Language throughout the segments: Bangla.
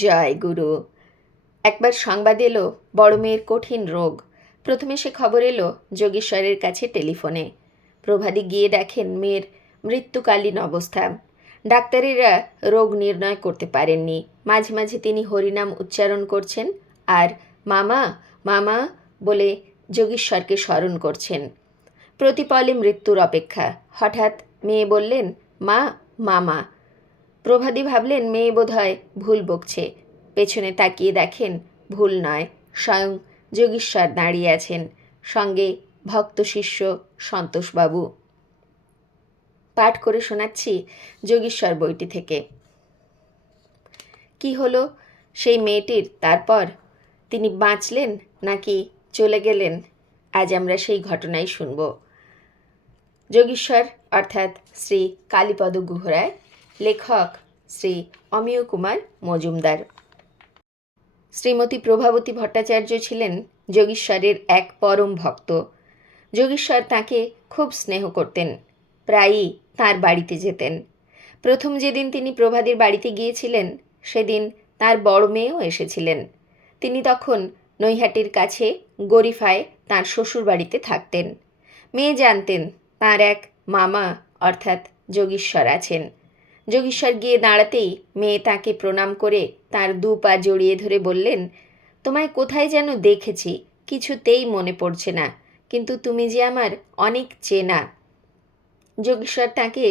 জয় গুরু। একবার সংবাদ এলো, বড় মেয়ের কঠিন রোগ। প্রথমে সে খবর এলো যোগেশ্বরের কাছে টেলিফোনে। প্রভাদি গিয়ে দেখেন মেয়ের মৃত্যুকালীন অবস্থা। ডাক্তারেরা রোগ নির্ণয় করতে পারেননি। মাঝে মাঝে তিনি হরিনাম উচ্চারণ করছেন আর মামা মামা বলে যোগীশ্বরকে স্মরণ করছেন। প্রতিপলে মৃত্যুর অপেক্ষা। হঠাৎ মেয়ে বললেন, মা, মামা। প্রভাদি ভাবলেন, মেয়ে বোধহয় ভুল বকছে। পেছনে তাকিয়ে দেখেন, ভুল নয়, স্বয়ং যোগীশ্বর দাঁড়িয়ে আছেন। সঙ্গে ভক্ত শিষ্য সন্তোষবাবু। পাঠ করে শোনাচ্ছি যোগীশ্বর বইটি থেকে। কি হলো সেই মেয়েটির? তারপর তিনি বাঁচলেন নাকি চলে গেলেন? আজ আমরা সেই ঘটনাই শুনব। যোগীশ্বর অর্থাৎ শ্রী কালীপদ গুহরায় লেখক শ্রী অমিয় কুমার মজুমদার। শ্রীমতী প্রভাবতী ভট্টাচার্য ছিলেন যোগীশ্বরের এক পরম ভক্ত। যোগীশ্বর তাকে খুব স্নেহ করতেন, প্রায়ই তার বাড়িতে যেতেন। প্রথম যেদিন তিনি প্রভাদের বাড়িতে গিয়েছিলেন, সেদিন তার বড় মেয়েও এসেছিলেন। তিনি তখন নৈহাটির কাছে গরিফায় তার শ্বশুর বাড়িতে থাকতেন। মেয়ে জানতেন, তার এক মামা অর্থাৎ যোগীশ্বর আছেন। যোগীশ্বর গিয়ে দাঁড়াতেই মেয়ে তাকে প্রণাম করে তার দু পা জড়িয়ে ধরে বললেন, তোমায় কোথায় যেন দেখেছি, কিছুতেই মনে পড়ছে না, কিন্তু তুমি যে আমার অনেক চেনা। যোগীশ্বর তাকে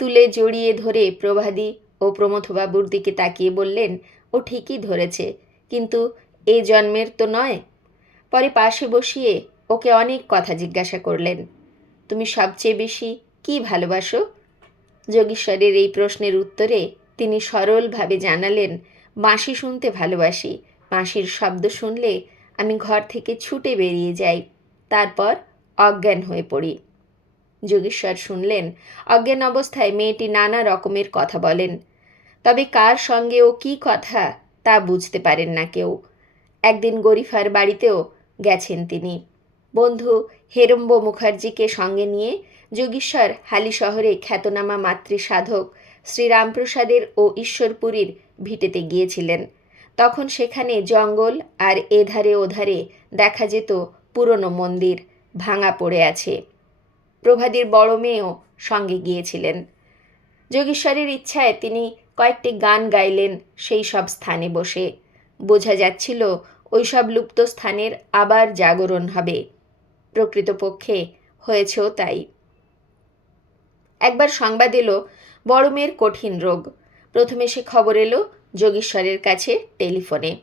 তুলে জড়িয়ে ধরে প্রভাদী ও প্রমথবাবুর দিকে তাকিয়ে বললেন, ও ঠিকই ধরেছে, কিন্তু এ জন্মের তো নয়। পরে পাশে বসিয়ে ওকে অনেক কথা জিজ্ঞাসা করলেন, তুমি সবচেয়ে বেশি কি ভালোবাসো? যোগীশ্বরের এই প্রশ্নের উত্তরে তিনি সরলভাবে জানালেন বাঁশি শুনতে ভালোবাসি। বাঁশির শব্দ শুনলে আমি ঘর থেকে ছুটে বেরিয়ে যাই। তারপর অজ্ঞান হয়ে পড়ি। যোগেশ্বর শুনলেন, অজ্ঞান অবস্থায় মেয়েটি নানা রকমের কথা বলেন। তবে কার সঙ্গে ও কী কথা তা বুঝতে পারেন না কেউ। একদিন গরিফার বাড়িতেও গেছেন তিনি। বন্ধু হেরম্ব মুখার্জিকে সঙ্গে নিয়ে যোগীশ্বর হালি শহরে খ্যাতনামা মাতৃ সাধক শ্রীরামপ্রসাদের ও ঈশ্বরপুরীর ভিটেতে গিয়েছিলেন। তখন সেখানে জঙ্গল আর এধারে ওধারে দেখা যেত পুরনো মন্দির ভাঙা পড়ে আছে। প্রভাদীর বড় মেয়েও সঙ্গে গিয়েছিলেন। যোগীশ্বরের ইচ্ছায় তিনি কয়েকটি গান গাইলেন সেই সব স্থানে বসে। বোঝা যাচ্ছিল ওই সব লুপ্ত স্থানের আবার জাগরণ হবে। প্রকৃতপক্ষে হয়েছেও তাই। একবার সংবাদ এলো, বড় মেয়ের কঠিন রোগ। প্রথমে সে খবর এলো যোগীশ্বরের কাছে টেলিফোনে।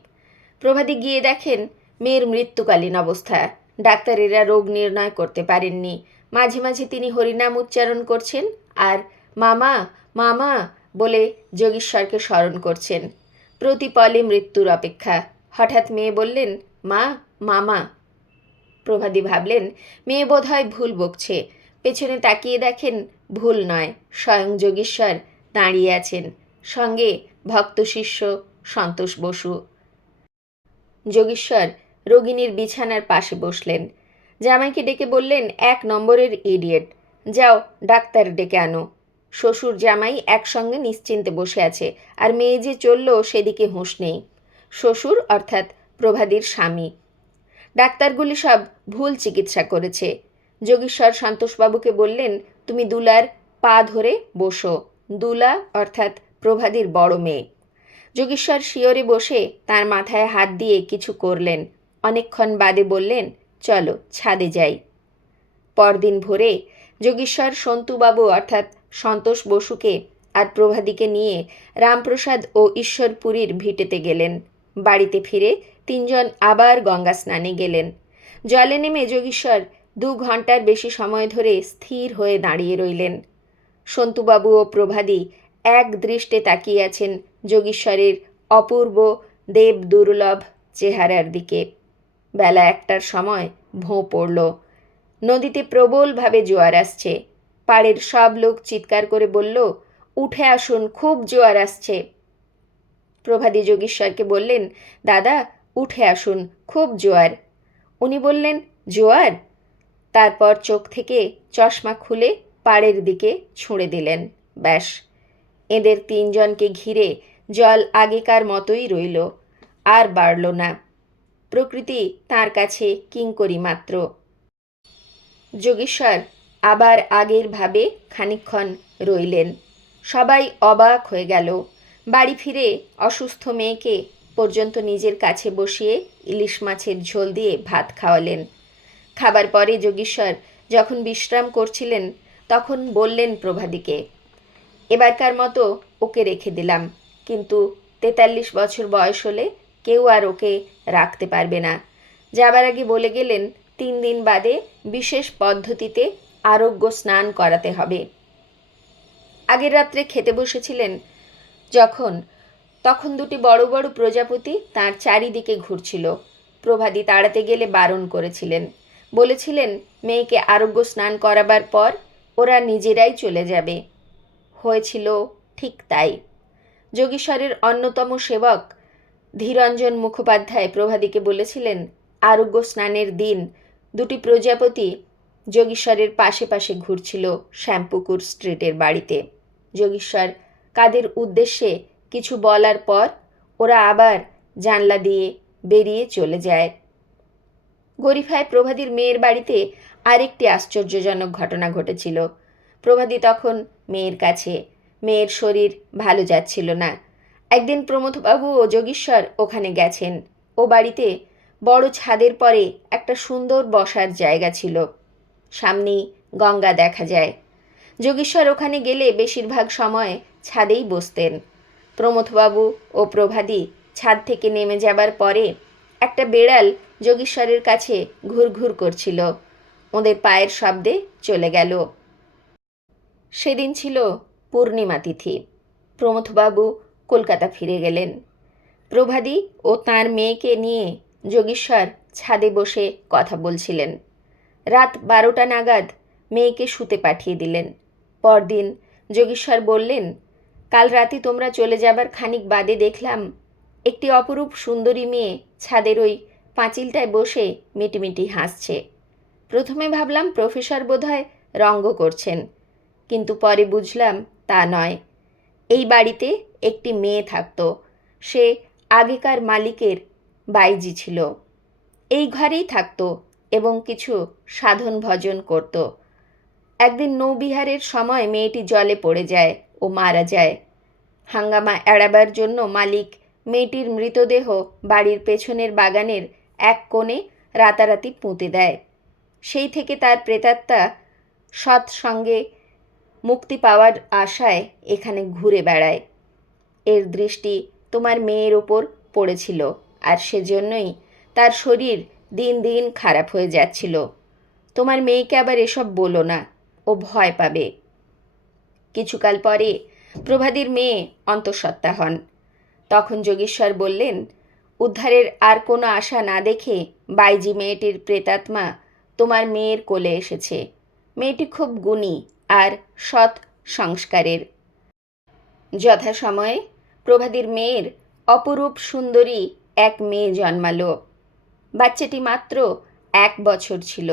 প্রভাতী গিয়ে দেখেন মেয়ের মৃত্যুকালীন অবস্থা। ডাক্তারেরা রোগ নির্ণয় করতে পারেননি। মাঝে মাঝে তিনি হরিনাম উচ্চারণ করছেন আর মামা মামা বলে যোগীশ্বরকে স্মরণ করছেন। প্রতিপলে মৃত্যুর অপেক্ষা। হঠাৎ মেয়ে বললেন, মা, মামা প্রভাদী ভাবলেন, মেয়ে বোধহয় ভুল বকছে। পেছনে তাকিয়ে দেখেন ভুল নয়, স্বয়ং যোগীশ্বর দাঁড়িয়ে আছেন। সঙ্গে ভক্ত শিষ্য সন্তোষ বসু। যোগীশ্বর রোগিনীর বিছানার পাশে বসলেন। জামাইকে ডেকে বললেন, এক নম্বরের ইডিয়েট যাও ডাক্তার ডেকে আনো। শ্বশুর জামাই একসঙ্গে নিশ্চিন্তে বসে আছে, আর মেয়ে যে চলল সেদিকে হুঁশ নেই। শ্বশুর অর্থাৎ প্রভাদীর স্বামী। ডাক্তারগুলি সব ভুল চিকিৎসা করেছে। যোগীশ্বর সন্তোষবাবুকে বললেন তুমি দুলার পা ধরে বসো। দুলা অর্থাৎ প্রভাদীর বড় মেয়ে। যোগীশ্বর শিয়রে বসে তার মাথায় হাত দিয়ে কিছু করলেন। অনেকক্ষণ বাদে বললেন, চলো, ছাদে যাই। পরদিন ভোরে যোগীশ্বর সন্তুবাবু অর্থাৎ সন্তোষ বসুকে আর প্রভাদীকে নিয়ে রামপ্রসাদ ও ঈশ্বরপুরীর ভিটেতে গেলেন। বাড়িতে ফিরে তিনজন আবার গঙ্গা স্নানে গেলেন। জলে নেমে যোগীশ্বর দু ঘণ্টার বেশি সময় ধরে স্থির হয়ে দাঁড়িয়ে রইলেন। সন্তুবাবু ও প্রভাদী এক দৃষ্টে তাকিয়ে আছেন যোগীশ্বরের অপূর্ব দেব দুর্লভ চেহারার দিকে। বেলা একটার সময় ভোঁ পড়ল। নদীতে প্রবলভাবে জোয়ার আসছে। পাড়ের সব লোক চিৎকার করে বলল, উঠে আসুন, খুব জোয়ার আসছে। প্রভাদী যোগীশ্বরকে বললেন, দাদা, উঠে আসুন, খুব জোয়ার। উনি বললেন, জোয়ার? তারপর চোখ থেকে চশমা খুলে পাড়ের দিকে ছুঁড়ে দিলেন। ব্যাস। এদের তিনজনকে ঘিরে জল আগেকার মতোই রইল, আর বাড়ল না। প্রকৃতি তার কাছে কিঙ্করি মাত্র। যোগেশ্বর আবার আগের ভাবে খানিকক্ষণ রইলেন। সবাই অবাক হয়ে গেল। বাড়ি ফিরে অসুস্থ মেয়েকে পর্যন্ত নিজের কাছে বসিয়ে ইলিশ মাছের ঝোল দিয়ে ভাত খাওয়ালেন। খাবার পরে যোগীশ্বর যখন বিশ্রাম করছিলেন, তখন বললেন প্রভাদিকে এবারকার মতো ওকে রেখে দিলাম, কিন্তু তেতাল্লিশ বছর বয়স হলে কেউ আর ওকে রাখতে পারবে না। যাবার আগে বলে গেলেন, তিন দিন বাদে বিশেষ পদ্ধতিতে আরোগ্য স্নান করাতে হবে। আগের রাত্রে খেতে বসেছিলেন যখন, তখন দুটি বড় বড় প্রজাপতি তার চারিদিকে ঘুরছিল। প্রভাদি তাড়াতে গেলে বারণ করেছিলেন বলেছিলেন, মেয়েকে আরোগ্য স্নান করাবার পর ওরা নিজেরাই চলে যাবে। হয়েছিল ঠিক তাই। যোগীশ্বরের অন্যতম সেবক ধীরঞ্জন মুখোপাধ্যায় প্রভাদিকে বলেছিলেন, আরোগ্য স্নানের দিন দুটি প্রজাপতি যোগীশ্বরের পাশে পাশে ঘুরছিল শ্যামপুকুর স্ট্রিটের বাড়িতে। যোগীশ্বর কাদের উদ্দেশ্যে কিছু বলার পর ওরা আবার জানলা দিয়ে বেরিয়ে চলে যায়। গরিফায় প্রভাদীর মেয়ের বাড়িতে আরেকটি আশ্চর্যজনক ঘটনা ঘটেছিল। প্রভাদী তখন মেয়ের কাছে, মেয়ের শরীর ভালো যাচ্ছিল না। একদিন প্রমথবাবু ও যোগীশ্বর ওখানে গেছেন। ও বাড়িতে বড় ছাদের পরে একটা সুন্দর বসার জায়গা ছিল। সামনেই গঙ্গা দেখা যায়। যোগীশ্বর ওখানে গেলে বেশিরভাগ সময় ছাদেই বসতেন। প্রমথবাবু ও প্রভাদী ছাদ থেকে নেমে যাবার পরে একটা বেড়াল যোগীশ্বরের কাছে ঘুরঘুর করছিল। ওদের পায়ের শব্দে চলে গেল। সেদিন ছিল পূর্ণিমা তিথি। প্রমথবাবু কলকাতা ফিরে গেলেন। প্রভাদী ও তার মেয়েকে নিয়ে যোগীশ্বর ছাদে বসে কথা বলছিলেন। রাত বারোটা নাগাদ মেয়েকে শুতে পাঠিয়ে দিলেন। পরদিন যোগীশ্বর বললেন, কাল রাতে তোমরা চলে যাবার খানিক বাদে দেখলাম একটি অপরূপ সুন্দরী মেয়ে ছাদের ওই পাঁচিলটায় বসে মিটিমিটি হাসছে। প্রথমে ভাবলাম প্রফেসর বোধহয় রঙ্গ করছেন, কিন্তু পরে বুঝলাম তা নয়। এই বাড়িতে একটি মেয়ে থাকতো, সে আগেকার মালিকের বাইজি ছিল। এই ঘরেই থাকতো এবং কিছু সাধন ভজন করত। একদিন নৌবিহারের সময় মেয়েটি জলে পড়ে যায় ও মারা যায়। হাঙ্গামা এড়াবার জন্য মালিক মেয়েটির মৃতদেহ বাড়ির পেছনের বাগানের এক কোণে রাতারাতি পুঁতে দেয়। সেই থেকে তার প্রেতাত্মা সৎসঙ্গে মুক্তি পাওয়ার আশায় এখানে ঘুরে বেড়ায়। এর দৃষ্টি তোমার মেয়ের ওপর পড়েছিল আর সেজন্যই তার শরীর দিন দিন খারাপ হয়ে যাচ্ছিল। তোমার মেয়েকে আবার এসব বলো না, ও ভয় পাবে। কিছুকাল পরে প্রভাদীর মেয়ে অন্তঃসত্ত্বা হন। তখন যোগেশ্বর বললেন, উদ্ধারের আর কোনো আশা না দেখে বাইজি মেয়েটির প্রেতাত্মা তোমার মেয়ের কোলে এসেছে। মেয়েটি খুব গুণী আর সৎ সংস্কারের। যথাসময়ে প্রভাদীর মেয়ের অপরূপ সুন্দরী এক মেয়ে জন্মালো। বাচ্চাটি মাত্র এক বছর ছিল।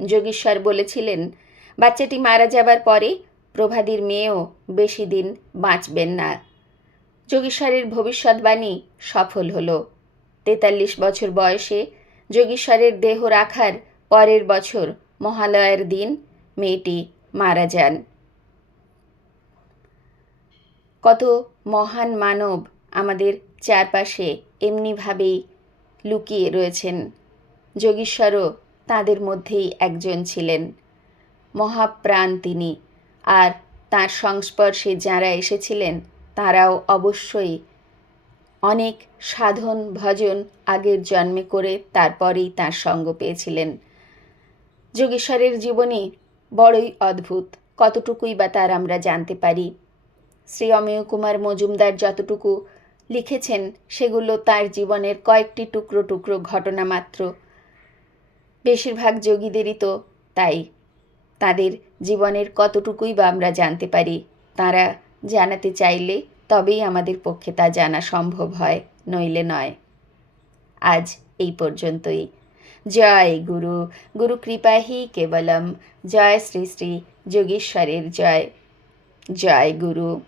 যোগীশ্বর বলেছিলেন, বাচ্চাটি মারা যাবার পরে প্রভাদীর মেয়েও বেশি দিন বাঁচবেন না। যোগীশ্বরের ভবিষ্যৎবাণী সফল হল। তেতাল্লিশ বছর বয়সে যোগীশ্বরের দেহ রাখার পরের বছর মহালয়ের দিন মেয়েটি মারা যান। কত মহান মানব আমাদের চারপাশে এমনিভাবেই লুকিয়ে রয়েছেন। যোগীশ্বরও তাদের মধ্যেই একজন ছিলেন। মহাপ্রাণ তিনি। আর তার সংস্পর্শে যারা এসেছিলেন তারাও অবশ্যই অনেক সাধন ভজন আগের জন্মে করে তারপরেই তার সঙ্গ পেয়েছিলেন। যোগেশ্বরের জীবনী বড়ই অদ্ভুত, কতটুকুই বা তার আমরা জানতে পারি। শ্রী অমেয় কুমার মজুমদার যতটুকু লিখেছেন, সেগুলো তার জীবনের কয়েকটি টুকরো টুকরো ঘটনা মাত্র। বেশিরভাগ যোগীদেরই তো তাই, তাদের জীবনের কতটুকুই বা আমরা জানতে পারি। তারা জানাতে চাইলে তবেই আমাদের পক্ষে তা জানা সম্ভব হয়, নইলে নয়। আজ এই পর্যন্তই। জয় গুরু গুরু কৃপাহি কেবলম। জয় শ্রী শ্রী যোগেশ্বরের জয়। জয় গুরু।